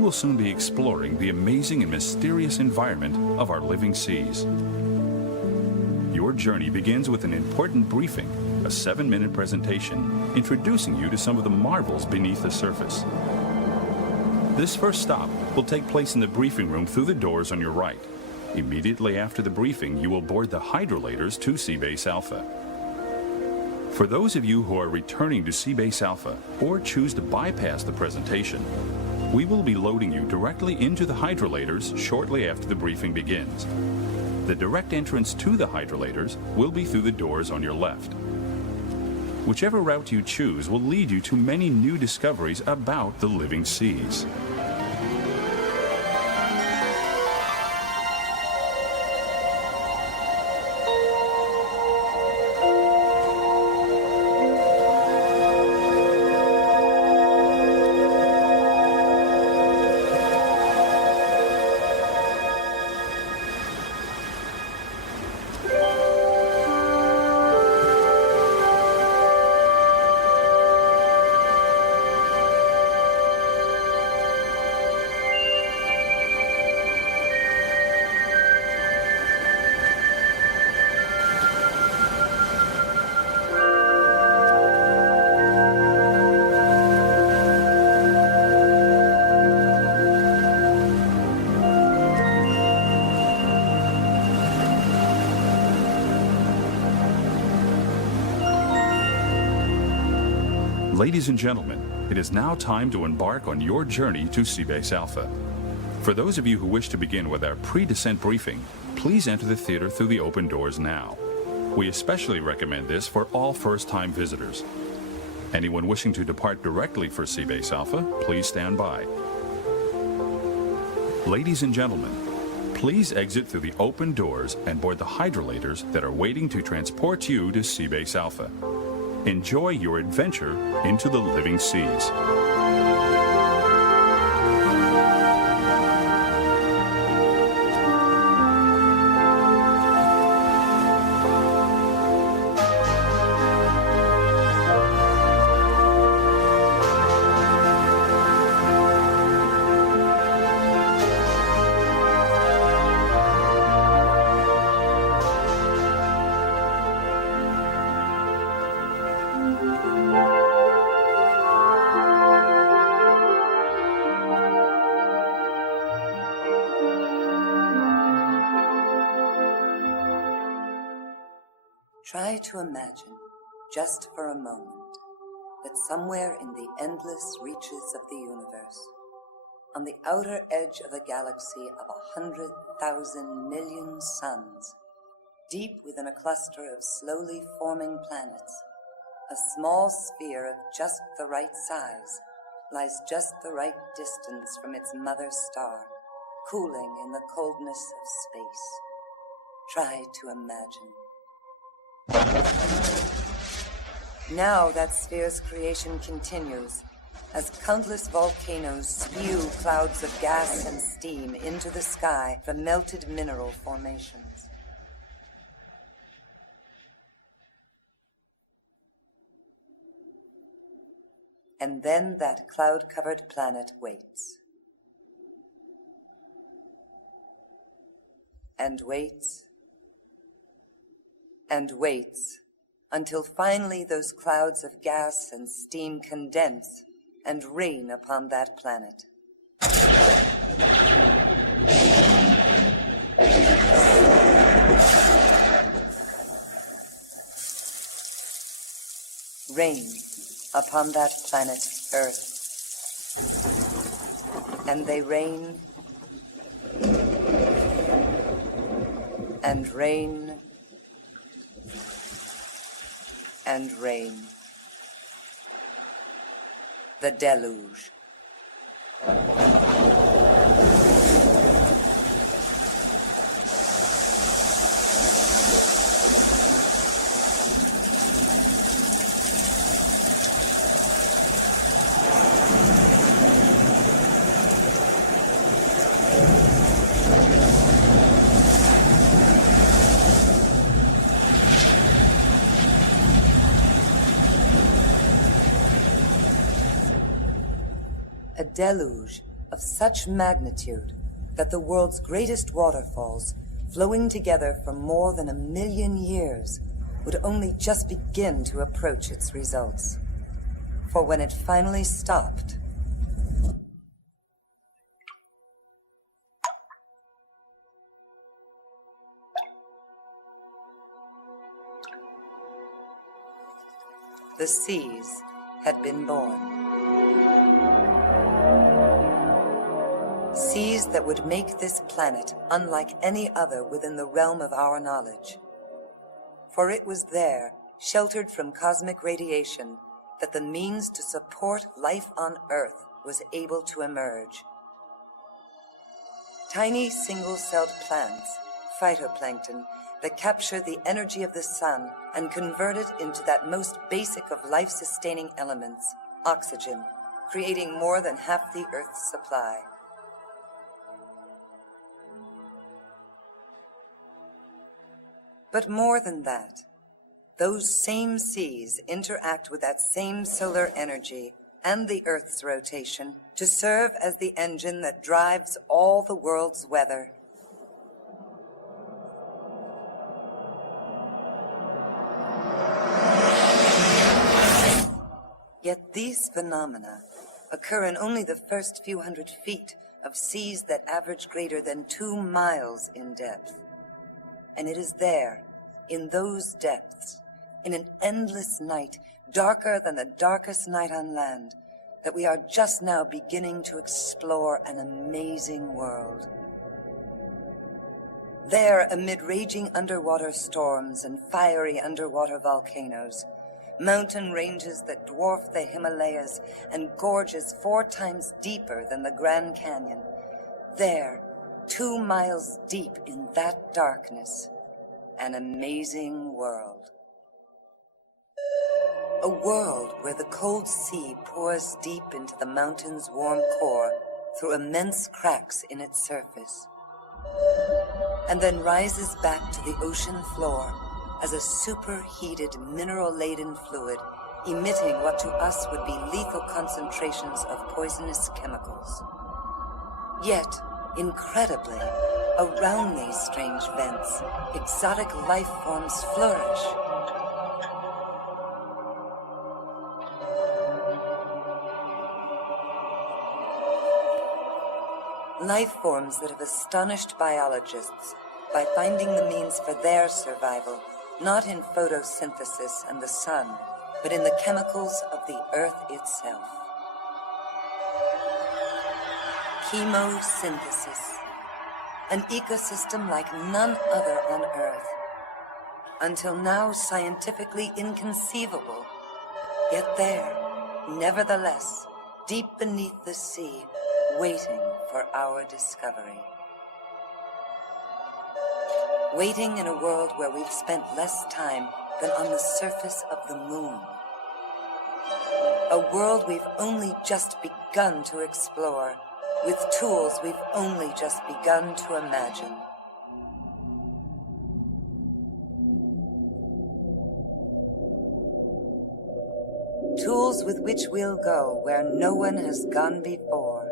you will soon be exploring the amazing and mysterious environment of our living seas. Your journey begins with an important briefing, a 7-minute presentation introducing you to some of the marvels beneath the surface. This first stop will take place in the briefing room through the doors on your right. Immediately after the briefing, you will board the hydrolators to Seabase Alpha. For those of you who are returning to Seabase Alpha or choose to bypass the presentation, we will be loading you directly into the hydrolators shortly after the briefing begins. The direct entrance to the hydrolators will be through the doors on your left. Whichever route you choose will lead you to many new discoveries about the living seas. Ladies and gentlemen, it is now time to embark on your journey to Seabase Alpha. For those of you who wish to begin with our pre-descent briefing, please enter the theater through the open doors now. We especially recommend this for all first-time visitors. Anyone wishing to depart directly for Seabase Alpha, please stand by. Ladies and gentlemen, please exit through the open doors and board the hydrolators that are waiting to transport you to Seabase Alpha. Enjoy your adventure into the living seas. Try to imagine, just for a moment, that somewhere in the endless reaches of the universe, on the outer edge of a galaxy of 100,000 million suns, deep within a cluster of slowly forming planets, a small sphere of just the right size lies just the right distance from its mother star, cooling in the coldness of space. Try to imagine. Now that sphere's creation continues, as countless volcanoes spew clouds of gas and steam into the sky from melted mineral formations. And then that cloud-covered planet waits. And waits. And waits until finally those clouds of gas and steam condense and rain upon that planet. Rain upon that planet Earth. And they rain and rain and rain. The deluge. A deluge of such magnitude that the world's greatest waterfalls, flowing together for more than 1 million years, would only just begin to approach its results. For when it finally stopped, the seas had been born. Seas that would make this planet unlike any other within the realm of our knowledge. For it was there, sheltered from cosmic radiation, that the means to support life on Earth was able to emerge. Tiny single-celled plants, phytoplankton, that capture the energy of the sun and convert it into that most basic of life-sustaining elements, oxygen, creating more than half the Earth's supply. But more than that, those same seas interact with that same solar energy and the Earth's rotation to serve as the engine that drives all the world's weather. Yet these phenomena occur in only the first few hundred feet of seas that average greater than 2 miles in depth. And it is there, in those depths, in an endless night, darker than the darkest night on land, that we are just now beginning to explore an amazing world. There, amid raging underwater storms and fiery underwater volcanoes, mountain ranges that dwarf the Himalayas and gorges 4 times deeper than the Grand Canyon, there, 2 miles deep in that darkness, an amazing world. A world where the cold sea pours deep into the mountain's warm core through immense cracks in its surface, and then rises back to the ocean floor as a superheated, mineral-laden fluid, emitting what to us would be lethal concentrations of poisonous chemicals. Yet, incredibly, around these strange vents, exotic life forms flourish. Life forms that have astonished biologists by finding the means for their survival, not in photosynthesis and the sun, but in the chemicals of the Earth itself. Chemosynthesis, an ecosystem like none other on Earth, until now scientifically inconceivable, yet there, nevertheless, deep beneath the sea, waiting for our discovery. Waiting in a world where we've spent less time than on the surface of the moon. A world we've only just begun to explore, with tools we've only just begun to imagine. Tools with which we'll go where no one has gone before.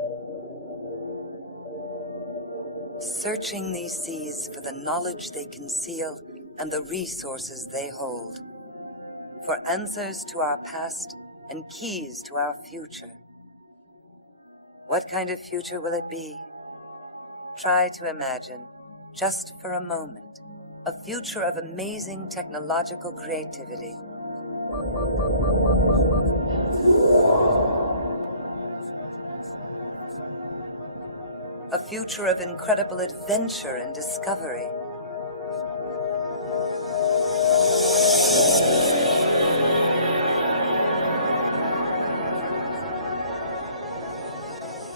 Searching these seas for the knowledge they conceal and the resources they hold. For answers to our past and keys to our future. What kind of future will it be? Try to imagine, just for a moment, a future of amazing technological creativity. A future of incredible adventure and discovery.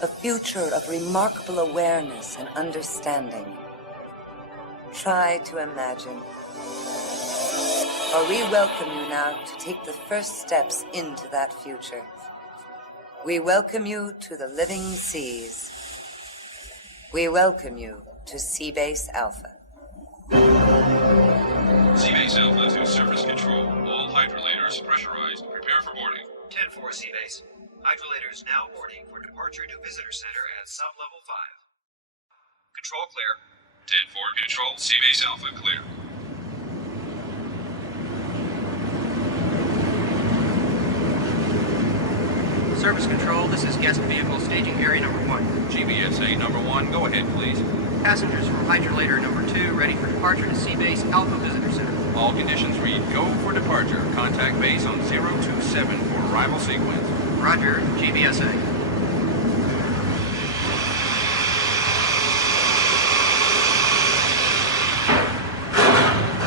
A future of remarkable awareness and understanding. Try to imagine. For we welcome you now to take the first steps into that future. We welcome you to the living seas. We welcome you to Seabase Alpha. Seabase Alpha to surface control. All hydrolators pressurized. Prepare for boarding. 10-4, Seabase. Hydrolators now boarding for departure to Visitor Center at sub-level 5. Control clear. 10-4 control, Seabase Alpha clear. Service control, this is guest vehicle staging area number 1. GBSA number 1, go ahead, please. Passengers from hydrolator number 2 ready for departure to Seabase Alpha Visitor Center. All conditions read go for departure. Contact base on 027 for arrival sequence. Roger, GBSA.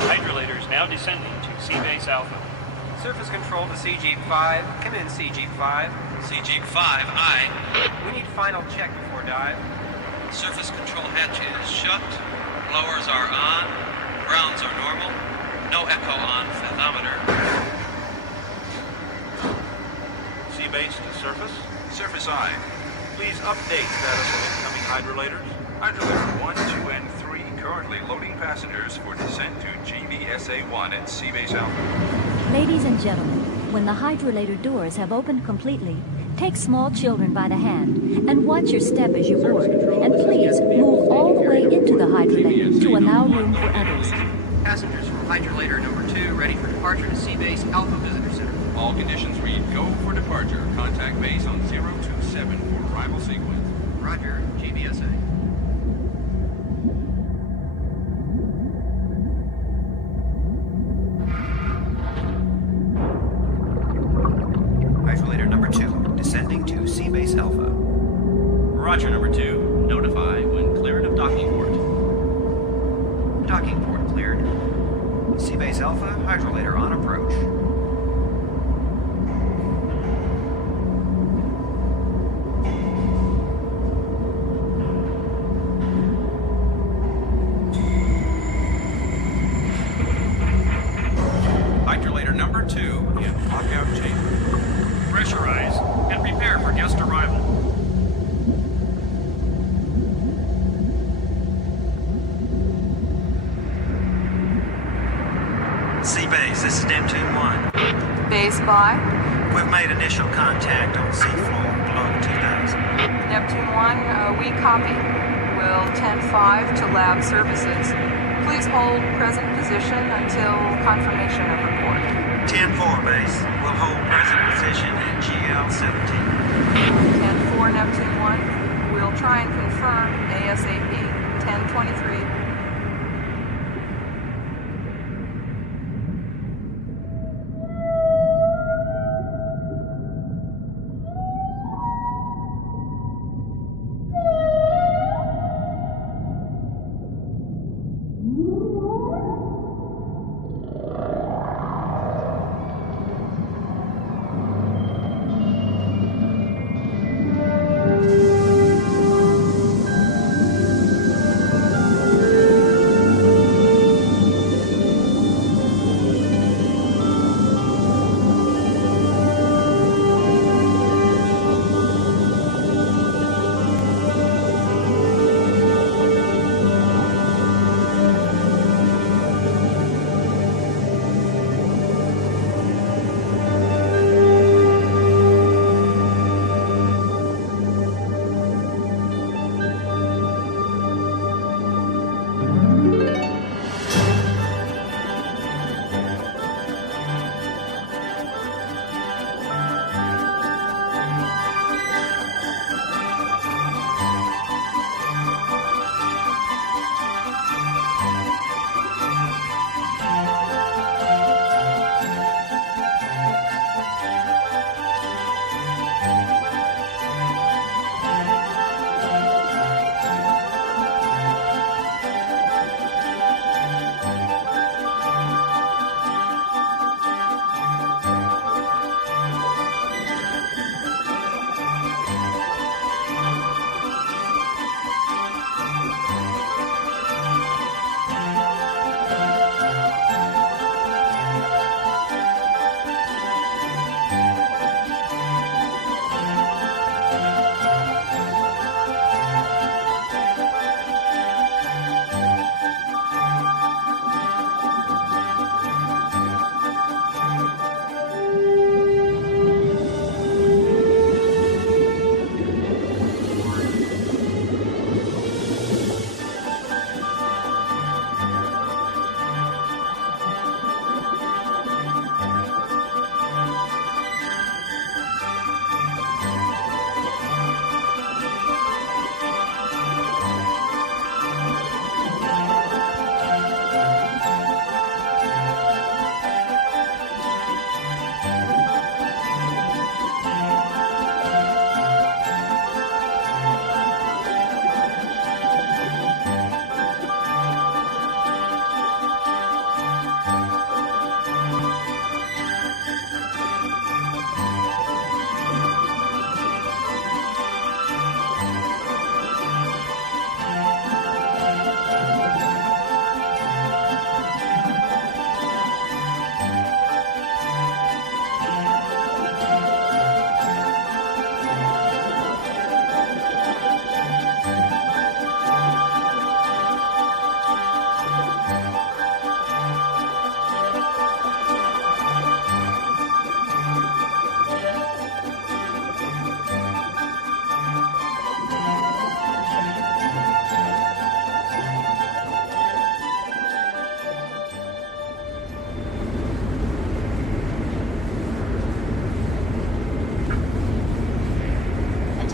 Hydrolators now descending to Seabase Alpha. Surface control to CG5. Come in, CG5. CG5, aye. We need final check before dive. Surface control hatch is shut. Blowers are on. Grounds are normal. No echo on fathometer. Seabase to surface. Surface I. Please update status of incoming hydrolators. Hydrolator 1, 2, and 3 currently loading passengers for descent to GBSA-1 at Seabase Alpha. Ladies and gentlemen, when the hydrolator doors have opened completely, take small children by the hand and watch your step as you board. And please move all the way into the hydrolator to allow room for others. Passengers from hydrolator number 2 ready for departure to Seabase Alpha Visitor Center. All conditions read go for departure. Contact base on 027 for arrival sequence. Roger, GBSA. Hydrolator number 2, descending to Seabase Alpha. Roger, number 2. Notify when cleared of docking port. Docking port cleared. Seabase Alpha, hydrolator on approach. Hydrolator number 2 in lockout chamber. Pressurize and prepare for guest arrival. Seabase, this is Neptune 1. Base by We've made initial contact on seafloor below 2000. Neptune 1, we copy. Will 10-5 to lab services. Please hold present position until confirmation of report. 10-4 base. We'll hold present position at GL-17. 10-4 Neptune 1, we'll try and confirm ASAP. 10-23.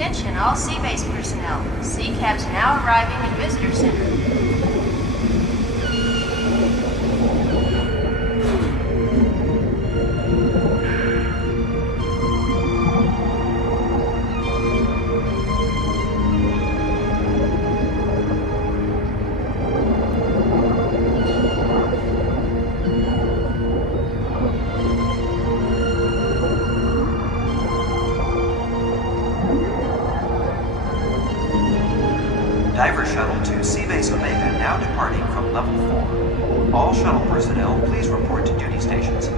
Attention all Seabase personnel. Seacab's now arriving in Visitor Center. Diver shuttle to Seabase Omega now departing from level 4. All shuttle personnel, please report to duty stations.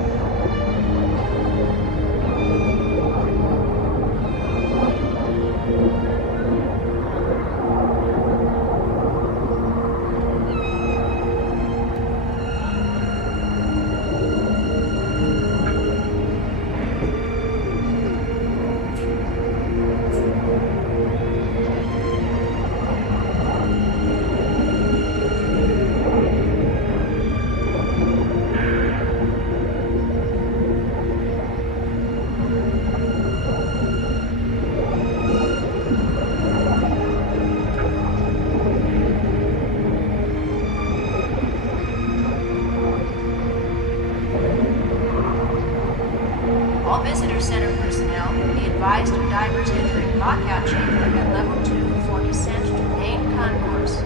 All Visitor Center personnel be advised of divers entering lockout chamber at level 2 for descent to main concourse.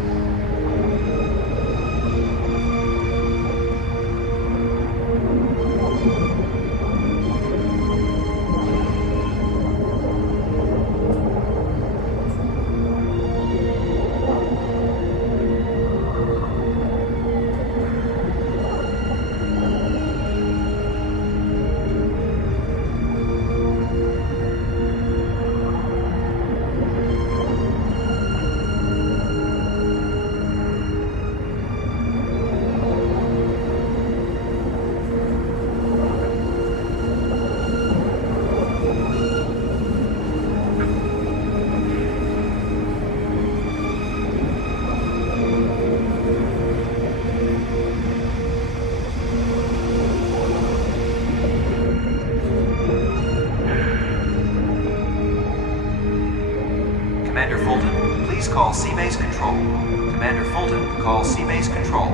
Commander Fulton, please call Seabase Control. Commander Fulton, call Seabase Control.